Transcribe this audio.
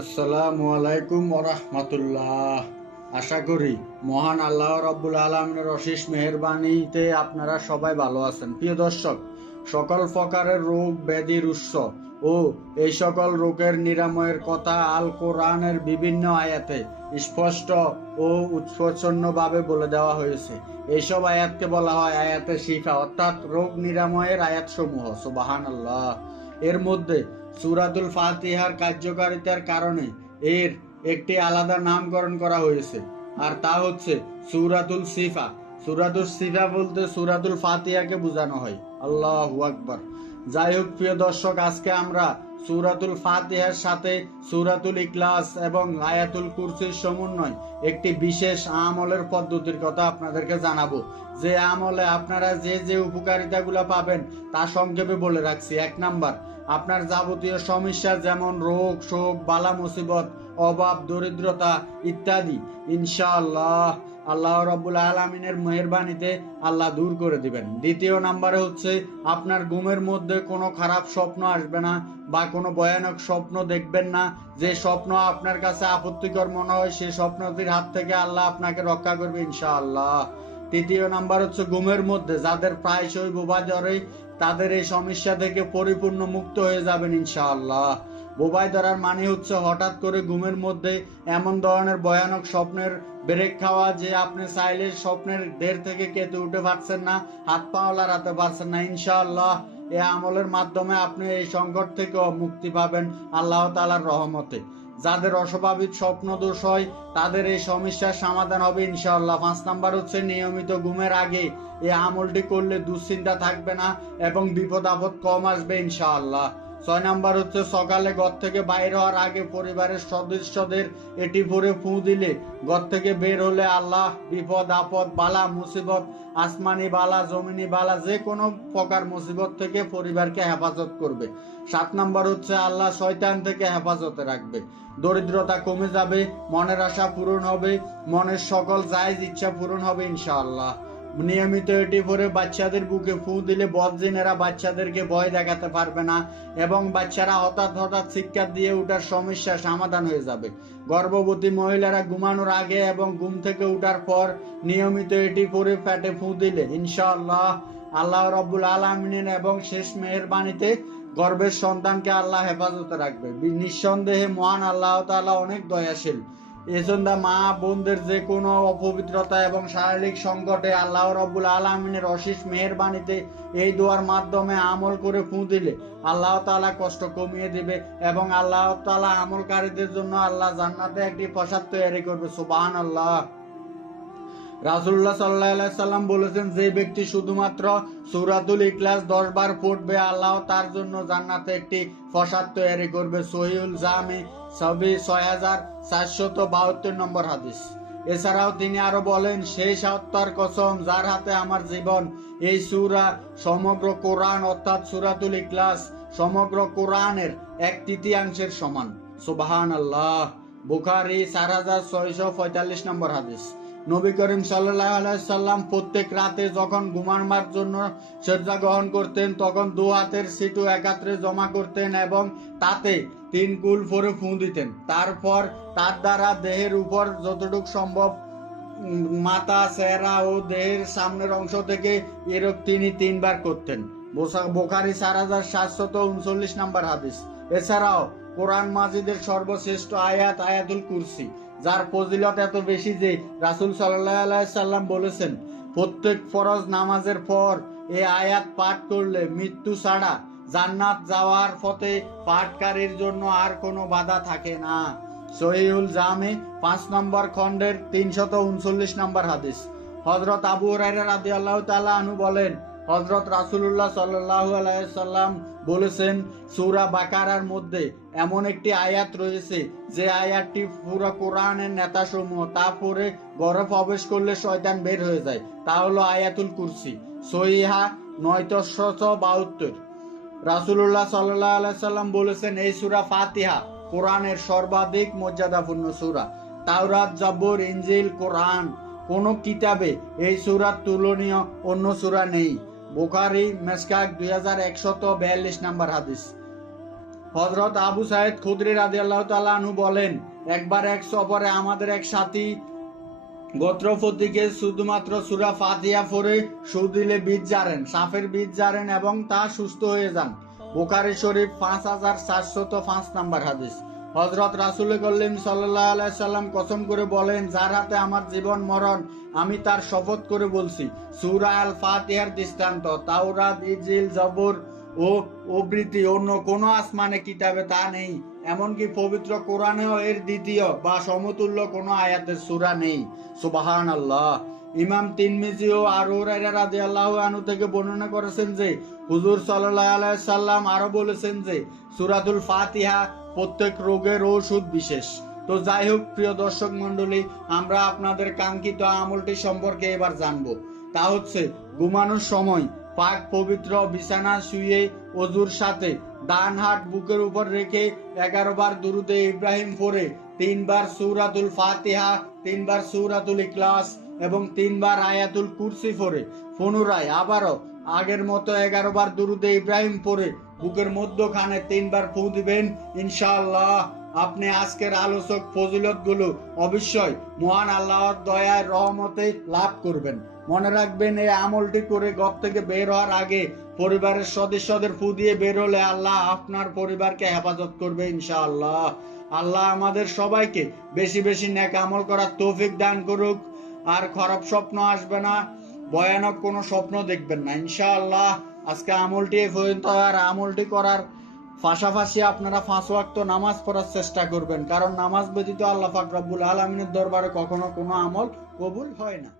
আসসালামু আলাইকুম ওরহমাতুল্লাহ। আশা করি মহান আল্লাহ রাব্বুল আলামিনের অশেষ মেহেরবানিতে আপনারা সবাই ভালো আছেন। প্রিয় দর্শক, সকল প্রকারের রোগ ব্যাধির উৎস ও এই সকল রোগের নিরাময়ের কথা আল কোরআনের বিভিন্ন আয়াতে স্পষ্ট ও উৎসচ্ছন্নভাবে বলে দেওয়া হয়েছে। এইসব আয়াতকে বলা হয় আয়াতে শিফা, অর্থাৎ রোগ নিরাময়ের আয়াতসমূহ। সুবহানাল্লাহ। এর মধ্যে সূরাতুল ফাতিহার কার্যকারিতার কারণে এর একটি আলাদা নামকরণ করা হয়েছে, আর তা হচ্ছে সূরাতুল শিফা। সূরাতুল শিফা বলতে সূরাতুল ফাতিহাকে বোঝানো হয়। আল্লাহু আকবার। যাই হোক প্রিয় দর্শক, আজকে আমরা সূরাতুল ফাতিহার সাথে সূরাতুল ইখলাস এবং আয়াতুল কুরসির সমন্বয় একটি বিশেষ আমলের পদ্ধতির কথা আপনাদেরকে জানাবো। যে আমলে আপনারা যে যে উপকারিতাগুলো পাবেন তা সংক্ষেপে বলে রাখছি। 1 নাম্বার, আপনার যাবতীয় সমস্যা যেমন রোগ শোক বালা মুসিবত অভাব দরিদ্রতা ইত্যাদি ইনশাআল্লাহ আল্লাহ রাব্বুল আলামিনের মেহেরবানিতে আল্লাহ দূর করে দিবেন। 2 নাম্বারে হচ্ছে আপনার ঘুমের মধ্যে কোনো খারাপ স্বপ্ন আসবে না বা কোনো ভয়ানক স্বপ্ন দেখবেন না। যে স্বপ্ন আপনার কাছে আপত্তিকর মনে হয় সেই স্বপ্নটির হাত থেকে আল্লাহ আপনাকে রক্ষা করবে ইনশাআল্লাহ। 3 নাম্বার হচ্ছে ঘুমের মধ্যে যাদের প্রায়শই বোবা ধরে তাদের এই সমস্যা থেকে পরিপূর্ণ মুক্ত হয়ে যাবেন ইনশাআল্লাহ। বোবাই ধরার মানে হচ্ছে হঠাৎ করে ঘুমের মধ্যে এমন ধরনের ভয়ানক স্বপ্নের ব্রেক খাওয়া যে আপনি চাইলে স্বপ্নের দের থেকে কেটে উঠে পারছেন না, হাত পা লড়াতে পারছেন না। ইনশাআল্লাহ এই আমলের মাধ্যমে আপনি এই সংকট থেকে মুক্তি পাবেন আল্লাহ তাআলার রহমতে। যাদের অস্বাভাবিক স্বপ্ন দোষ হয় তাদের এই সমস্যার সমাধান হবে ইনশাআল্লাহ। 5 নাম্বার হচ্ছে নিয়মিত ঘুমের আগে এই আমলটি করলে দুশ্চিন্তা থাকবে না এবং বিপদ আপদ কম আসবে ইনশাআল্লাহ। 6 নাম্বার হচ্ছে সকালে ঘর থেকে বাইর হওয়ার আগে পরিবারের সদস্যদের এটি পরে ফু দিলে ঘর থেকে বের হলে আল্লাহ বিপদ আপদ বালা মুসিবত আসমানি বালা জমিনি বালা যে কোনো প্রকার মুসিবত থেকে পরিবারকে হেফাজত করবে। 7 নাম্বার হচ্ছে আল্লাহ শয়তান থেকে হেফাজতে রাখবে। দরিদ্রতা কমে যাবে, মনের আশা পূরণ হবে, মনের সকল জায়েজ ইচ্ছা পূরণ হবে ইনশাআল্লাহ। নিয়মিত এটি পরে বাচ্চাদের বুকে ফু দিলে বদজিনেরা বাচ্চাদেরকে ভয় দেখাতে পারবে না এবং বাচ্চারা হঠাৎ হঠাৎ চিৎকার দিয়ে উঠার সমস্যা সমাধান হয়ে যাবে। গর্ভবতী মহিলারা ঘুমানোর আগে এবং ঘুম থেকে উঠার পর নিয়মিত এটি পরে পেটে ফু দিলে ইনশাআল্লাহ আল্লাহ রাব্বুল আলামিনের এবং শেষ মেহেরবানিতে গর্ভের সন্তানকে আল্লাহ হেফাজতে রাখবে। নিঃসন্দেহে মহান আল্লাহ তাআলা অনেক দয়াশীল। এজন্য মা বোনদের যে কোনো অপবিত্রতা এবং শারীরিক সংকটে আল্লাহ রাব্বুল আলামিনের অশেষ মেহেরবানিতে এই দোয়ার মাধ্যমে আমল করে ফু দিলে আল্লাহ তাআলা কষ্ট কমিয়ে দিবে এবং আল্লাহ তাআলা আমলকারীদের জন্য আল্লাহ জান্নাতে একটি প্রাসাদ তৈরি করবে। সুবহানাল্লাহ। রাসূলুল্লাহ সাল্লাল্লাহু আলাইহি সাল্লাম বলেছেন, যে ব্যক্তি শুধুমাত্র সূরাতুল ইখলাস 10 বার পড়বে আল্লাহ তার জন্য জান্নাতে একটি প্রাসাদ তৈরি করবে। সহিহুল জামি 6472 নম্বর হাদিস। এছাড়াও তিনি আরো বলেন, সেই আত্মার কসম যার হাতে আমার জীবন, এই সূরা সমগ্র কোরআন অর্থাৎ সূরাতুল ইখলাস সমগ্র কোরআনের 1/3 সমান। সুবহানাল্লাহ। বুখারী 4645 নম্বর হাদিস। নবী করিম সাল্লাল্লাহু আলাইহি সাল্লাম প্রত্যেক রাতে যখন ঘুমানোর জন্য সেজদা গ্রহণ করতেন তখন 2 হাতের সিটু একাত্রে জমা করতেন এবং তাতে 3 কুল ভরে ফু দিতেন। তারপর তার দ্বারা দেহের উপর যতটুকু সম্ভব মাথা চেহারা ও দেহের সামনের অংশ থেকে এরূপ তিনি 3 বার করতেন। বুখারী 4739 নম্বর হাদিস। এছাড়াও কোরআন মাজিদের সর্বশ্রেষ্ঠ আয়াত আয়াতুল কুরসি, যার ফজিলত এত বেশি যে রাসূল সাল্লাল্লাহু আলাইহি সাল্লাম বলেছেন, প্রত্যেক ফরজ নামাজের পর এই আয়াত পাঠ করলে মৃত্যু ছাড়া জান্নাত যাওয়ার পথে পাঠকারীর জন্য আর কোনো বাধা থাকে না। সহিহুল জামি 5 নম্বর খণ্ডের 339 নম্বর হাদিস। হযরত আবু হুরায়রা রাদিয়াল্লাহু তাআলা আনহু বলেন, হযরত রাসূলুল্লাহ সাল্লাল্লাহু আলাইহি সাল্লাম বলেছেন, সূরা বাকারার মধ্যে এমন একটি আয়াত রয়েছে যে আয়াতটি পুরো কোরআনের নেতাসমূহ তা পড়ে ঘরে প্রবেশ করলে শয়তান বের হয়ে যায়। তা হলো আয়াতুল কুরসি। সহিহা 972। রাসূলুল্লাহ সাল্লাল্লাহু আলাইহি সাল্লাম বলেছেন, এই সূরা ফাতিহা কোরআনের সর্বাধিক মর্যাদাপূর্ণ সূরা। তাওরাত জাবুর ইনজিল কোরআন কোন কিতাবে এই সূরার তুলনীয় অন্য সূরা নেই। বুখারী মিশকাত 2142 নম্বর হাদিস। হযরত আবু সাঈদ খুদরি রাদিয়াল্লাহু তাআলা আনহু বলেন, একবার এক সফরে আমাদের এক সাথী গোত্রপতিকে শুধুমাত্র সূরা ফাতিহা পড়ে সু দিলে বীজ জারেন, সাপের বীজ জারেন এবং তা সুস্থ হয়ে যান। বুখারী শরীফ 5405 নম্বর হাদিস। হযরত রাসূল করিম সাল্লাল্লাহু আলাইহি সাল্লাম কসম করে বলেন, যার হাতে আমার জীবন মরণ, আমি তার শপথ করে বলছি, সূরা আল ফাতিহার দৃষ্টান্ত তাওরাত, ইনজিল, জবুর ও প্রভৃতি অন্য কোনো আসমানে কিতাবে তা নেই। এমনকি পবিত্র কোরআনেও এর দ্বিতীয় বা সমতুল্য কোনো আয়াতের সূরা নেই। সুবহানাল্লাহ। ইমাম তিরমিজি ও আবু হুরায়রা রাদিয়াল্লাহু আনহু থেকে বর্ণনা করেছেন যে হুজুর সাল্লাল্লাহু আলাইহি সাল্লাম আরো বলেছেন যে সূরাতুল ফাতিহা প্রত্যেক রোগের ঔষধ বিশেষ। তো যাই হোক প্রিয় দর্শক মণ্ডলী, আমরা আপনাদের কাঙ্ক্ষিত আমলটি সম্পর্কে এবার জানবো। তা হচ্ছে ঘুমানোর সময় পাক পবিত্র বিছানা শুয়ে ওযুর সাথে ডান হাত বুকের উপর রেখে 11 বার দুরুদে ইব্রাহিম পড়ে 3 বার সূরাতুল ফাতিহা, 3 বার সূরাতুল ইখলাস এবং 3 বার আয়াতুল কুরসি পড়ে পুনরায় আবারও আগের মতো 11 বার দুরুদে ইব্রাহিম পড়ে বুকের মধ্যখানে 3 বার ফু দিবেন। ইনশাআল্লাহ আপনি আজকের আলোচক ফজিলতগুলো অবশ্যই মহান আল্লাহর দয়ায় রহমতে লাভ করবেন। মনে রাখবেন, এই আমলটি করে ঘর থেকে বের হওয়ার আগে পরিবারের সদস্যদের ফু দিয়ে বের হলে আল্লাহ আপনার পরিবারকে হেফাজত করবে ইনশাআল্লাহ। আল্লাহ আমাদের সবাইকে বেশি বেশি নেক আমল করার তৌফিক দান করুক। আর খারাপ স্বপ্ন আসবে না, ভয়ানক কোনো স্বপ্ন দেখবেন না ইনশাআল্লাহ। আজকে আমলটি পর্যন্ত, আর আমলটি করার পাশাপাশি আপনারা 5 ওয়াক্ত নামাজ পড়ার চেষ্টা করবেন, কারণ নামাজ ব্যতীত আল্লাহ পাক রব্বুল আলামিনের দরবারে কখনো কোনো আমল কবুল হয় না।